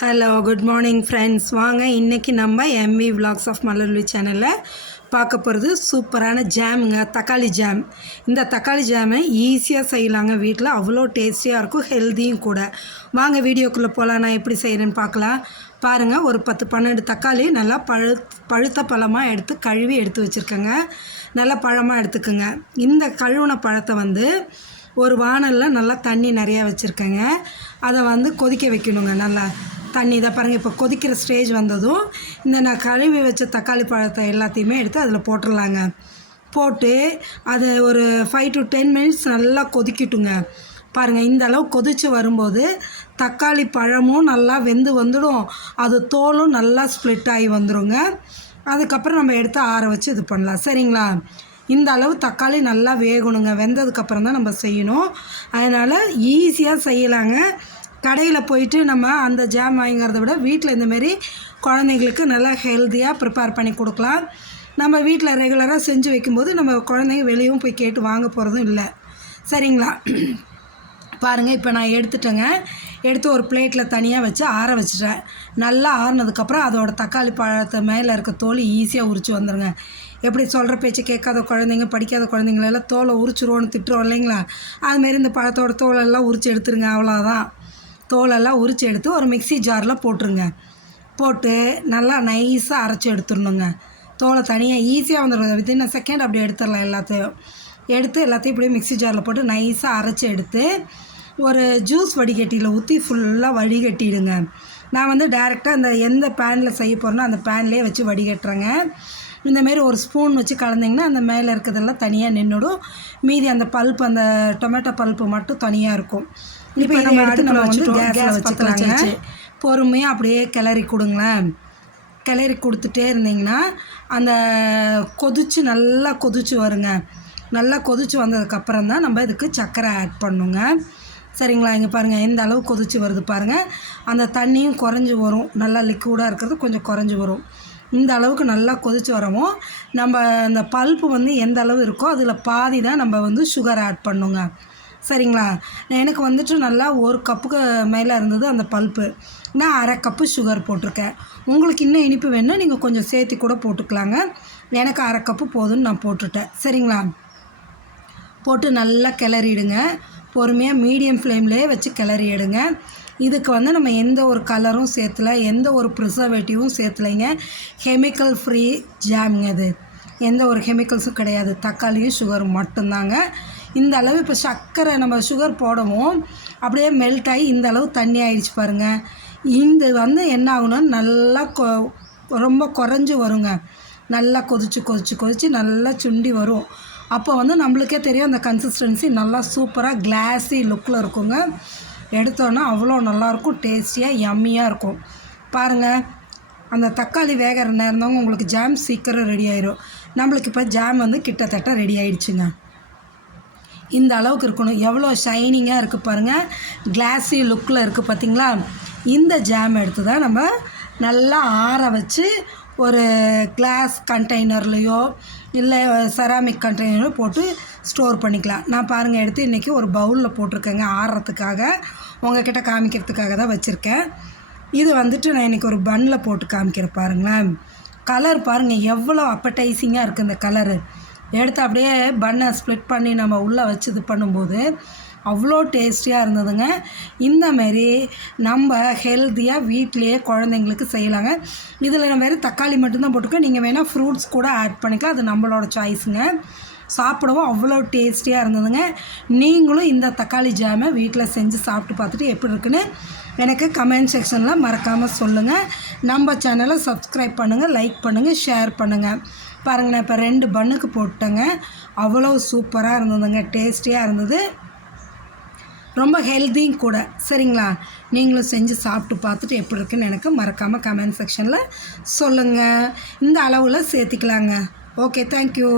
Hello good morning friends. வாங்க இன்றைக்கி நம்ம எம்வி விலாக்ஸ் ஆஃப் மலர்விழி சேனலில் பார்க்க போகிறது சூப்பரான ஜாமுங்க, தக்காளி ஜாம். இந்த தக்காளி ஜாமை ஈஸியாக செய்யலாங்க வீட்டில், அவ்வளோ டேஸ்டியாக இருக்கும், ஹெல்த்தியும் கூட. வாங்க வீடியோக்குள்ளே போகலாம். நான் எப்படி செய்கிறேன்னு பார்க்கலாம். பாருங்கள், ஒரு 10-12 தக்காளி நல்லா பழுத்த பழமாக எடுத்து கழுவி எடுத்து வச்சுருக்கேங்க. நல்லா பழமாக எடுத்துக்கோங்க. இந்த கழுவின பழத்தை ஒரு வானலில் நல்லா தண்ணி நிறையா வச்சுருக்கேங்க. அதை கொதிக்க வைக்கணுங்க. நல்லா தண்ணி இதை பாருங்கள், இப்போ கொதிக்கிற ஸ்டேஜ் வந்ததும் இந்த நான் கழுவி வச்ச தக்காளி பழத்தை எல்லாத்தையுமே எடுத்து அதில் போட்டுடலாங்க. போட்டு அது ஒரு 5 to 10 minutes நல்லா கொதிக்கட்டுங்க. பாருங்கள், இந்த அளவு கொதித்து வரும்போது தக்காளி பழமும் நல்லா வெந்து வந்துடும், அது தோலும் நல்லா ஸ்ப்ளிட் ஆகி வந்துடுங்க. அதுக்கப்புறம் நம்ம எடுத்து ஆற வச்சு இது பண்ணலாம். சரிங்களா? இந்த அளவு தக்காளி நல்லா வேகணுங்க. வெந்ததுக்கப்புறம் தான் நம்ம செய்யணும். அதனால் ஈஸியாக செய்யலாங்க. கடையில் போயிட்டு நம்ம அந்த ஜாம் வாங்கிறத விட வீட்டில் இந்தமாரி குழந்தைங்களுக்கு நல்லா ஹெல்த்தியாக ப்ரிப்பேர் பண்ணி கொடுக்கலாம். நம்ம வீட்டில் ரெகுலராக செஞ்சு வைக்கும்போது நம்ம குழந்தைங்க வெளியும் போய் கேட்டு வாங்க போகிறதும் இல்லை. சரிங்களா? பாருங்கள், இப்போ நான் எடுத்துட்டேங்க. எடுத்து ஒரு பிளேட்டில் தனியாக வச்சு ஆற வச்சுட்டேன். நல்லா ஆறினதுக்கப்புறம் அதோட தக்காளி பழத்தை மேலே இருக்க தோல் ஈஸியாக உரித்து வந்துடுங்க. எப்படி சொல்கிற பேச்சு கேட்காத குழந்தைங்க, படிக்காத குழந்தைங்களெல்லாம் தோலை உரிச்சிருவோன்னு திட்டுறோம் இல்லைங்களா? அதுமாரி இந்த பழத்தோட தோலெல்லாம் உரித்து எடுத்துருங்க. அவ்வளோதான். தோலெல்லாம் உரித்து எடுத்து ஒரு மிக்ஸி ஜாரில் போட்டுருங்க. போட்டு நல்லா நைஸாக அரைச்சி எடுத்துடணுங்க. தோலை தனியாக ஈஸியாக வந்துடும். வித்தின் செகண்ட் அப்படி எடுத்துடலாம். எல்லாத்தையும் இப்படியே மிக்ஸி ஜாரில் போட்டு நைஸாக அரைச்சி எடுத்து ஒரு ஜூஸ் வடிகட்டியில் ஊற்றி ஃபுல்லாக வடிகட்டிடுங்க. நான் டைரெக்டாக இந்த எந்த பேனில் செய்ய போகிறேனோ அந்த பேன்லேயே வச்சு வடிகட்டுறேங்க. இந்தமாரி ஒரு ஸ்பூன் வச்சு கலந்திங்கன்னா அந்த மேலே இருக்கிறதெல்லாம் தனியாக நின்றுடும். மீதி அந்த பல்ப்பு, அந்த டொமேட்டோ பல்ப்பு மட்டும் தனியாக இருக்கும். இப்போ நம்ம அடுப்பில் வச்சுட்டு கேஸ் வச்சுக்கலாங்க. பொறுமையாக அப்படியே கிளறி கொடுங்களேன். கிளறி கொடுத்துட்டே இருந்திங்கன்னா அந்த நல்லா கொதிச்சு வருங்க. நல்லா கொதிச்சு வந்ததுக்கப்புறம் தான் நம்ம இதுக்கு சர்க்கரை ஆட் பண்ணுங்க. சரிங்களா? இங்கே பாருங்கள், எந்த அளவு கொதிச்சு வருது பாருங்கள். அந்த தண்ணியும் குறைஞ்சி வரும். நல்லா லிக்விடாக இருக்கிறது கொஞ்சம் குறைஞ்சி வரும். இந்த அளவுக்கு நல்லா கொதிச்சு வரவும் நம்ம அந்த பல்ப்பு எந்த அளவு இருக்கோ அதில் பாதி தான் நம்ம சுகர் ஆட் பண்ணுங்க. சரிங்களா? எனக்கு நல்லா 1 கப்புக்கு மேலே இருந்தது அந்த பல்ப்பு. நான் 1/2 கப்பு சுகர் போட்டிருக்கேன். உங்களுக்கு இன்னும் இனிப்பு வேணுன்னா நீங்கள் கொஞ்சம் சேர்த்து கூட போட்டுக்கலாங்க. எனக்கு 1/2 கப்பு போதுன்னு நான் போட்டுட்டேன். சரிங்களா? போட்டு நல்லா கிளறிடுங்க. பொறுமையாக மீடியம் ஃப்ளேம்லேயே வச்சு கிளறி எடுங்க. இதுக்கு நம்ம எந்த ஒரு கலரும் சேர்த்துல, எந்த ஒரு ப்ரிசர்வேட்டிவும் சேர்த்துலைங்க. Chemical free ஜாமுங்க. இது எந்த ஒரு கெமிக்கல்ஸும் கிடையாது. தக்காளியும் சுகரும் மட்டும்தாங்க. இந்த அளவு இப்போ சர்க்கரை நம்ம சுகர் போடவும் அப்படியே மெல்ட் ஆகி இந்த அளவு தண்ணி ஆகிடுச்சு பாருங்கள். இந்த என்ன ஆகணும்னா நல்லா ரொம்ப குறைஞ்சி வருங்க. நல்லா கொதித்து நல்லா சுண்டி வரும். அப்போ நம்மளுக்கே தெரியும் அந்த கன்சிஸ்டன்சி நல்லா சூப்பராக கிளாஸி லுக்கில் இருக்குங்க. எடுத்தோன்னா அவ்வளோ நல்லாயிருக்கும், டேஸ்டியாக யம்மியாக இருக்கும். பாருங்கள், அந்த தக்காளி வேகிற நேரம் தாங்க உங்களுக்கு ஜாம் சீக்கிரம் ரெடி ஆயிடும். நம்மளுக்கு இப்போ ஜாம் கிட்டத்தட்ட ரெடி ஆகிடுச்சுங்க. இந்த அளவுக்கு இருக்கணும். எவ்வளோ ஷைனிங்காக இருக்குது பாருங்கள், கிளாஸி லுக்கில் இருக்குது பார்த்திங்களா? இந்த ஜாம் எடுத்து தான் நம்ம நல்லா ஆற வச்சு ஒரு கிளாஸ் கண்டெய்னர்லேயோ இல்லை செராமிக் கண்டெய்னரோ போட்டு ஸ்டோர் பண்ணிக்கலாம். நான் பாருங்கள் எடுத்து இன்றைக்கி ஒரு பவுலில் போட்டிருக்கேங்க. ஆறுறதுக்காக, உங்கள்கிட்ட காமிக்கிறதுக்காக தான் வச்சுருக்கேன். இது நான் இன்றைக்கி ஒரு பன்னில் போட்டு காமிக்கிறேன். பாருங்களேன், கலர் பாருங்கள் எவ்வளோ அப்படைசிங்காக இருக்குது இந்த கலரு. எடுத்து அப்படியே பன்னை ஸ்ப்ளிட் பண்ணி நம்ம உள்ளே வச்சு இது பண்ணும்போது அவ்வளோ டேஸ்டியாக இருந்ததுங்க. இந்தமாரி நம்ம ஹெல்த்தியாக வீட்லேயே குழந்தைங்களுக்கு செய்யலாங்க. இதில் நான் வெறும் தக்காளி மட்டும்தான் போட்டுருக்கேன். நீங்கள் வேணால் ஃப்ரூட்ஸ் கூட ஆட் பண்ணிக்கலாம். அது நம்மளோட சாய்ஸுங்க. சாப்பிடவும் அவ்வளோ டேஸ்டியாக இருந்ததுங்க. நீங்களும் இந்த தக்காளி ஜாமை வீட்டில் செஞ்சு சாப்பிட்டு பார்த்துட்டு எப்படி இருக்குன்னு எனக்கு கமெண்ட் செக்ஷனில் மறக்காமல் சொல்லுங்கள். நம்ம சேனலை சப்ஸ்கிரைப் பண்ணுங்கள், லைக் பண்ணுங்கள், ஷேர் பண்ணுங்கள். பாருங்கள், நான் இப்போ 2 பன்னுக்கு போட்டேங்க. அவ்வளோ சூப்பராக இருந்ததுங்க, டேஸ்டியாக இருந்தது, ரொம்ப ஹெல்த்தியும் கூட. சரிங்களா? நீங்களும் செஞ்சு சாப்பிட்டு பார்த்துட்டு எப்படி இருக்குன்னு எனக்கு மறக்காமல் கமெண்ட் செக்ஷனில் சொல்லுங்கள். இந்த அளவில் சேர்த்திக்கலாங்க. Okay, thank you.